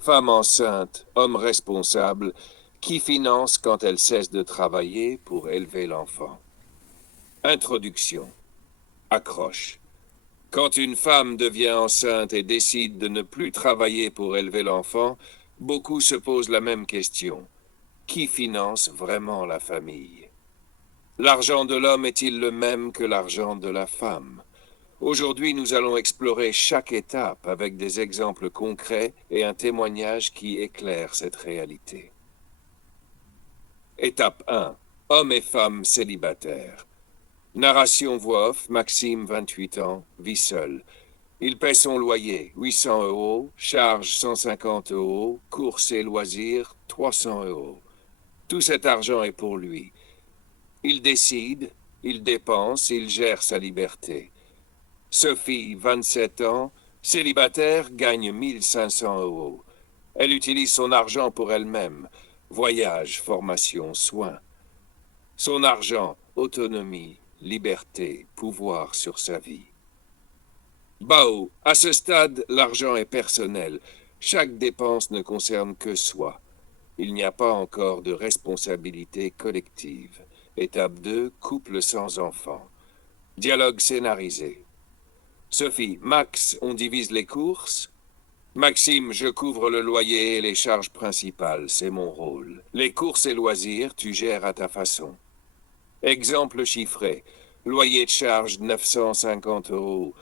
Femme enceinte, homme responsable, qui finance quand elle cesse de travailler pour élever l'enfant. Introduction. Accroche. Quand une femme devient enceinte et décide de ne plus travailler pour élever l'enfant, beaucoup se posent la même question. Qui finance vraiment la famille? L'argent de l'homme est-il le même que l'argent de la femme? Aujourd'hui, nous allons explorer chaque étape avec des exemples concrets et un témoignage qui éclaire cette réalité. Étape 1. Hommes et femmes célibataires. Narration voix off, Maxime, 28 ans, vit seul. Il paie son loyer, 800 euros, charge 150 euros, courses et loisirs, 300 euros. Tout cet argent est pour lui. Il décide, il dépense, il gère sa liberté. Sophie, 27 ans, célibataire, gagne 1500 euros. Elle utilise son argent pour elle-même. Voyage, formation, soins. Son argent, autonomie, liberté, pouvoir sur sa vie. Bao, à ce stade, l'argent est personnel. Chaque dépense ne concerne que soi. Il n'y a pas encore de responsabilité collective. Étape 2, couple sans enfant. Dialogue scénarisé. Sophie, Max, on divise les courses? Maxime, je couvre le loyer et les charges principales, c'est mon rôle. Les courses et loisirs, tu gères à ta façon. Exemple chiffré. Loyer de charge 950 euros.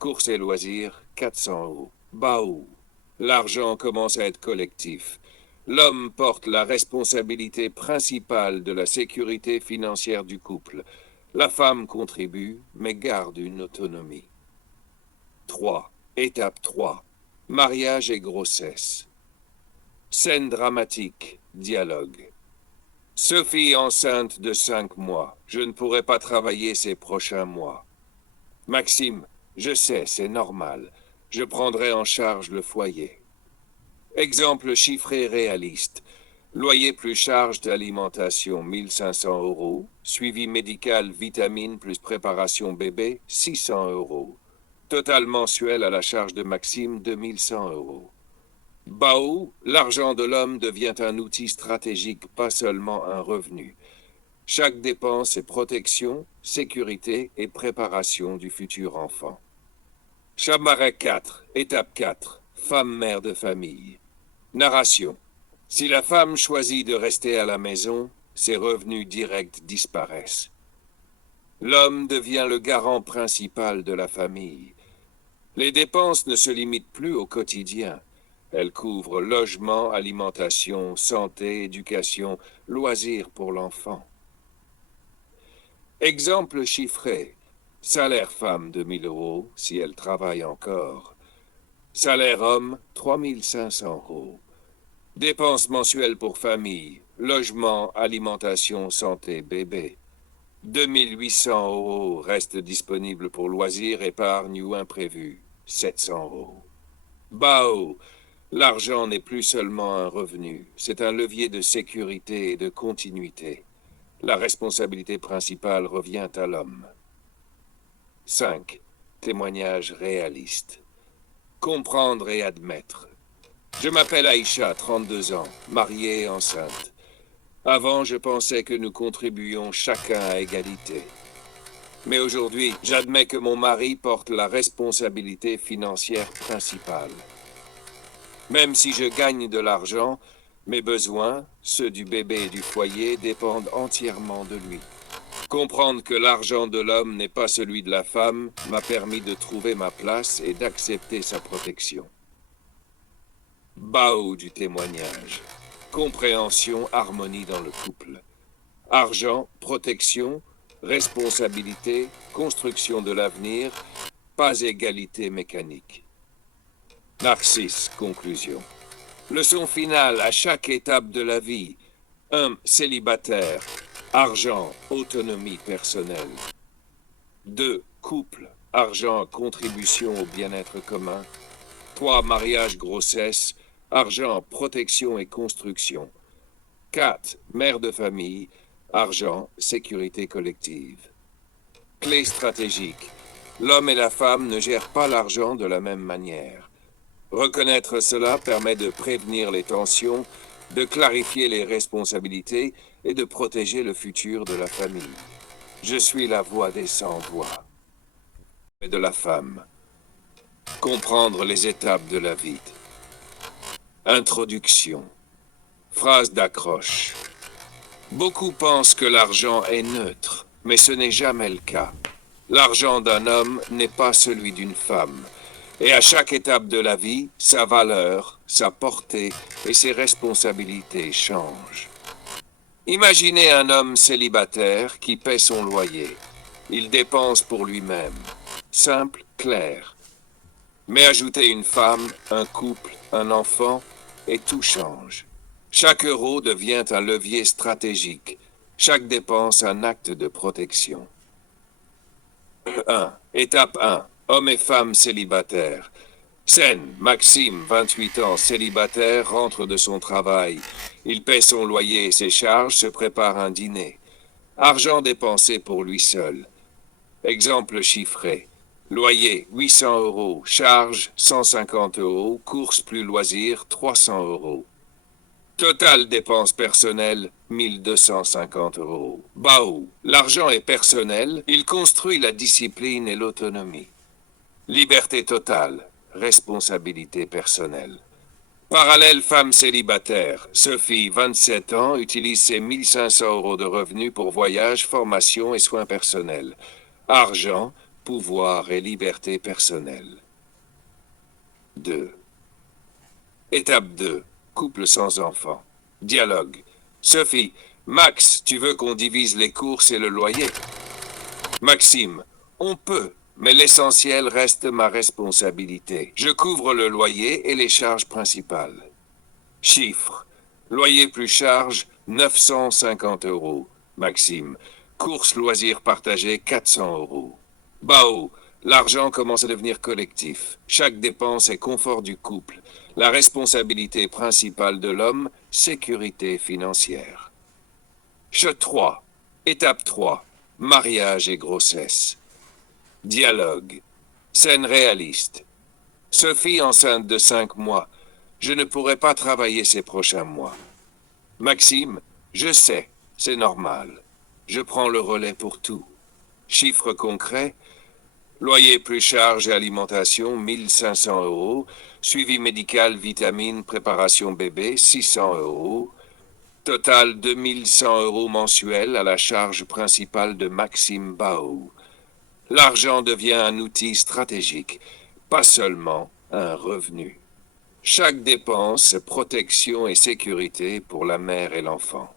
Courses et loisirs 400 euros. Baou. L'argent commence à être collectif. L'homme porte la responsabilité principale de la sécurité financière du couple. La femme contribue, mais garde une autonomie. 3. Étape 3. Mariage et grossesse. Scène dramatique. Dialogue. Sophie enceinte de 5 mois. Je ne pourrai pas travailler ces prochains mois. Maxime, je sais, c'est normal. Je prendrai en charge le foyer. Exemple chiffré réaliste. Loyer plus charge d'alimentation 1500 euros. Suivi médical vitamines plus préparation bébé 600 euros. Total mensuel à la charge de Maxime 2100 euros. Bao, l'argent de l'homme devient un outil stratégique, pas seulement un revenu. Chaque dépense est protection, sécurité et préparation du futur enfant. Chamarek 4, étape 4, femme mère de famille. Narration. Si la femme choisit de rester à la maison, ses revenus directs disparaissent. L'homme devient le garant principal de la famille. Les dépenses ne se limitent plus au quotidien. Elles couvrent logement, alimentation, santé, éducation, loisirs pour l'enfant. Exemple chiffré. Salaire femme 2000 euros si elle travaille encore. Salaire homme 3500 euros. Dépenses mensuelles pour famille, logement, alimentation, santé, bébé. 2800 euros restent disponibles pour loisirs, épargne ou imprévus. 700 euros. Bao, l'argent n'est plus seulement un revenu, c'est un levier de sécurité et de continuité. La responsabilité principale revient à l'homme. 5. Témoignage réaliste. Comprendre et admettre. Je m'appelle Aïcha, 32 ans, mariée et enceinte. Avant, je pensais que nous contribuions chacun à égalité. Mais aujourd'hui, j'admets que mon mari porte la responsabilité financière principale. Même si je gagne de l'argent, mes besoins, ceux du bébé et du foyer, dépendent entièrement de lui. Comprendre que l'argent de l'homme n'est pas celui de la femme m'a permis de trouver ma place et d'accepter sa protection. Bao du témoignage. Compréhension, harmonie dans le couple. Argent, protection, responsabilité, construction de l'avenir, pas égalité mécanique. Narcisse, conclusion. Leçon finale à chaque étape de la vie. 1. Célibataire. Argent, autonomie personnelle. 2. Couple. Argent, contribution au bien-être commun. 3. Mariage, grossesse. Argent, protection et construction. 4. Mère de famille. Argent, sécurité collective. Clé stratégique. L'homme et la femme ne gèrent pas l'argent de la même manière. Reconnaître cela permet de prévenir les tensions, de clarifier les responsabilités et de protéger le futur de la famille. Je suis la voix des sans-voix et de la femme. Comprendre les étapes de la vie. Introduction. Phrase d'accroche. Beaucoup pensent que l'argent est neutre, mais ce n'est jamais le cas. L'argent d'un homme n'est pas celui d'une femme. Et à chaque étape de la vie, sa valeur, sa portée et ses responsabilités changent. Imaginez un homme célibataire qui paie son loyer. Il dépense pour lui-même. Simple, clair. Mais ajoutez une femme, un couple, un enfant, et tout change. Chaque euro devient un levier stratégique. Chaque dépense un acte de protection. 1. Étape 1. Hommes et femmes célibataires. Scène. Maxime, 28 ans, célibataire, rentre de son travail. Il paie son loyer et ses charges, se prépare un dîner. Argent dépensé pour lui seul. Exemple chiffré. Loyer, 800 euros. Charge, 150 euros. Courses plus loisirs, 300 euros. Total dépenses personnelles, 1250 euros. Baou. L'argent est personnel, il construit la discipline et l'autonomie. Liberté totale, responsabilité personnelle. Parallèle femme célibataire. Sophie, 27 ans, utilise ses 1500 euros de revenus pour voyage, formation et soins personnels. Argent, pouvoir et liberté personnelle. 2. Étape 2. Couple sans enfant. Dialogue. Sophie, Max, tu veux qu'on divise les courses et le loyer? Maxime, on peut, mais l'essentiel reste ma responsabilité. Je couvre le loyer et les charges principales. Chiffre. Loyer plus charge, 950 euros. Maxime. Courses loisirs partagés, 400 euros. Bao. L'argent commence à devenir collectif. Chaque dépense est confort du couple. La responsabilité principale de l'homme, sécurité financière. Che 3. Étape 3. Mariage et grossesse. Dialogue. Scène réaliste. Sophie enceinte de 5 mois. Je ne pourrai pas travailler ces prochains mois. Maxime, je sais, c'est normal. Je prends le relais pour tout. Chiffre concret. Loyer plus charge et alimentation, 1500 euros. Suivi médical, vitamines, préparation bébé, 600 euros. Total 2100 euros mensuels à la charge principale de Maxime Bao. L'argent devient un outil stratégique, pas seulement un revenu. Chaque dépense, protection et sécurité pour la mère et l'enfant.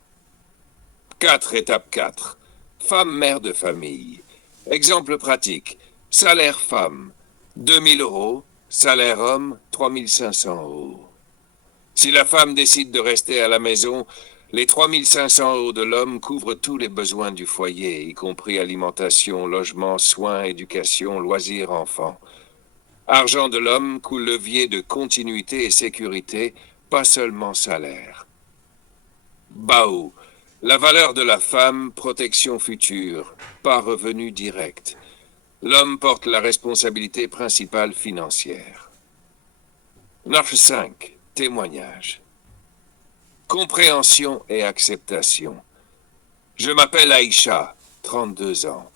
4. Étape 4. Femme mère de famille. Exemple pratique. Salaire femme, 2000 euros. Salaire homme, 3500 euros. Si la femme décide de rester à la maison, les 3500 euros de l'homme couvrent tous les besoins du foyer, y compris alimentation, logement, soins, éducation, loisirs, enfants. Argent de l'homme, coup levier de continuité et sécurité, pas seulement salaire. Bao. La valeur de la femme, protection future, pas revenu direct. L'homme porte la responsabilité principale financière. 9.5. Témoignage. Compréhension et acceptation. Je m'appelle Aïcha, 32 ans.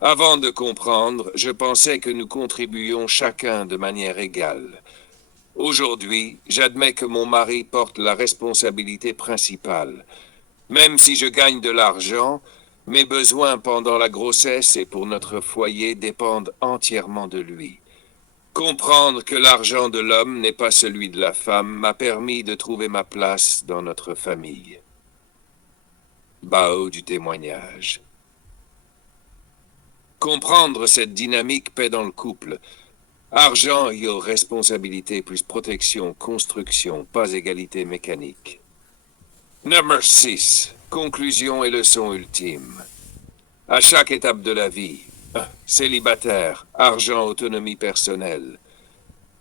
Avant de comprendre, je pensais que nous contribuions chacun de manière égale. Aujourd'hui, j'admets que mon mari porte la responsabilité principale. Même si je gagne de l'argent, mes besoins pendant la grossesse et pour notre foyer dépendent entièrement de lui. Comprendre que l'argent de l'homme n'est pas celui de la femme m'a permis de trouver ma place dans notre famille. Bao du témoignage. Comprendre cette dynamique paie dans le couple. Argent égale responsabilité plus protection, construction, pas égalité mécanique. Number 6. Conclusion et leçon ultime. À chaque étape de la vie. 1. Célibataire, argent, autonomie personnelle.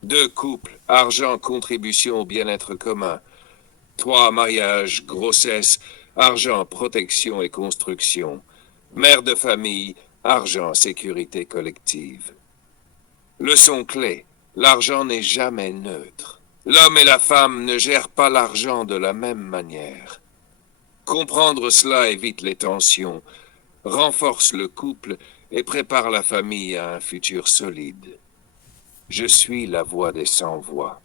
2. Couple, argent, contribution au bien-être commun. 3. Mariage, grossesse, argent, protection et construction. Mère de famille, argent, sécurité collective. Leçon clé. L'argent n'est jamais neutre. L'homme et la femme ne gèrent pas l'argent de la même manière. Comprendre cela évite les tensions, renforce le couple et prépare la famille à un futur solide. Je suis la voix des sans-voix.